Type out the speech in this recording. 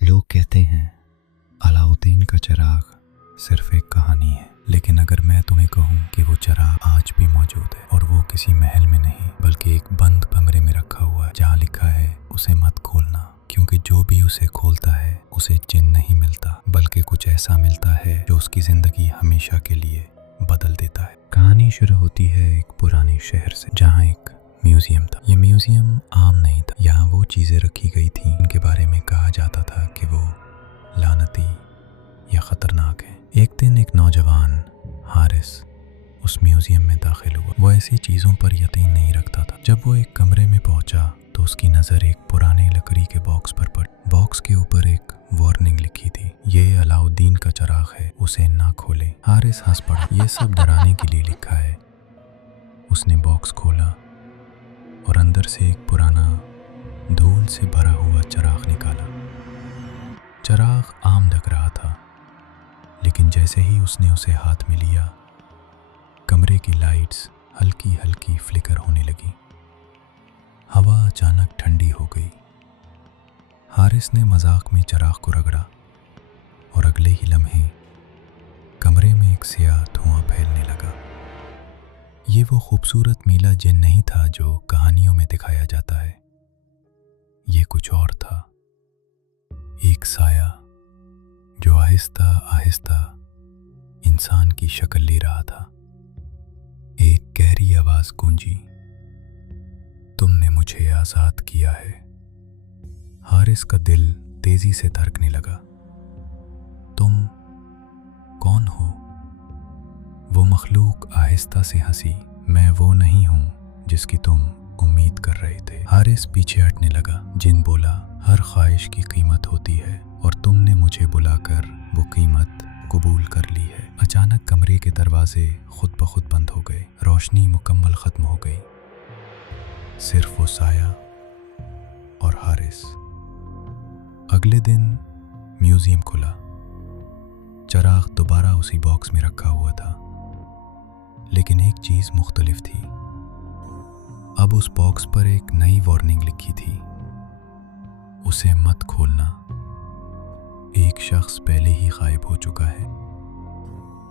लोग कहते हैं अलाउद्दीन का चिराग सिर्फ एक कहानी है, लेकिन अगर मैं तुम्हें कहूँ कि वो चिराग आज भी मौजूद है और वो किसी महल में नहीं बल्कि एक बंद कमरे में रखा हुआ है, जहाँ लिखा है उसे मत खोलना, क्योंकि जो भी उसे खोलता है उसे जिन नहीं मिलता बल्कि कुछ ऐसा मिलता है जो उसकी जिंदगी हमेशा के लिए बदल देता है। कहानी शुरू होती है एक पुराने शहर से, जहाँ एक म्यूजियम था। ये म्यूजियम आम नहीं था, यहाँ वो चीजें रखी गई थी इनके बारे में कहा जाता था कि वो लानती या खतरनाक है। एक दिन एक नौजवान हारिस उस म्यूजियम में दाखिल हुआ। वो ऐसी चीजों पर यकीन नहीं रखता था। जब वो एक कमरे में पहुंचा तो उसकी नजर एक पुराने लकड़ी के बॉक्स पर पड़ी। बॉक्स के ऊपर एक वार्निंग लिखी थी, ये अलाउद्दीन का चिराग है, उसे ना खोले। हारिस हंस पड़ा, ये सब डराने के लिए लिखा है। उसने बॉक्स खोला और अंदर से एक पुराना धूल से भरा हुआ चिराग निकाला। चिराग आम लग रहा था, लेकिन जैसे ही उसने उसे हाथ में लिया, कमरे की लाइट्स हल्की हल्की फ्लिकर होने लगी। हवा अचानक ठंडी हो गई। हारिस ने मजाक में चिराग को रगड़ा और अगले ही लम्हे कमरे में एक स्याह धुआं फैलने लगा। ये वो खूबसूरत मीला जिन नहीं था जो कहानियों में दिखाया जाता है। ये कुछ और था, एक साया जो आहिस्ता आहिस्ता इंसान की शक्ल ले रहा था। एक गहरी आवाज गूंजी, तुमने मुझे आजाद किया है। हारिस का दिल तेजी से धड़कने लगा। तुम कौन हो? वो मखलूक आहिस्ता से हंसी, मैं वो नहीं हूं जिसकी तुम उम्मीद कर रहे थे। हारिस पीछे हटने लगा। जिन बोला, हर ख्वाहिश की कीमत होती है और तुमने मुझे बुलाकर वो कीमत कबूल कर ली है। अचानक कमरे के दरवाजे खुद ब खुद बंद हो गए। रोशनी मुकम्मल खत्म हो गई। सिर्फ वो साया और हारिस। अगले दिन म्यूजियम खुला। चिराग दोबारा उसी बॉक्स में रखा हुआ था, लेकिन एक चीज मुख्तलिफ थी। अब उस बॉक्स पर एक नई वार्निंग लिखी थी, उसे मत खोलना। एक शख्स पहले ही गायब हो चुका है।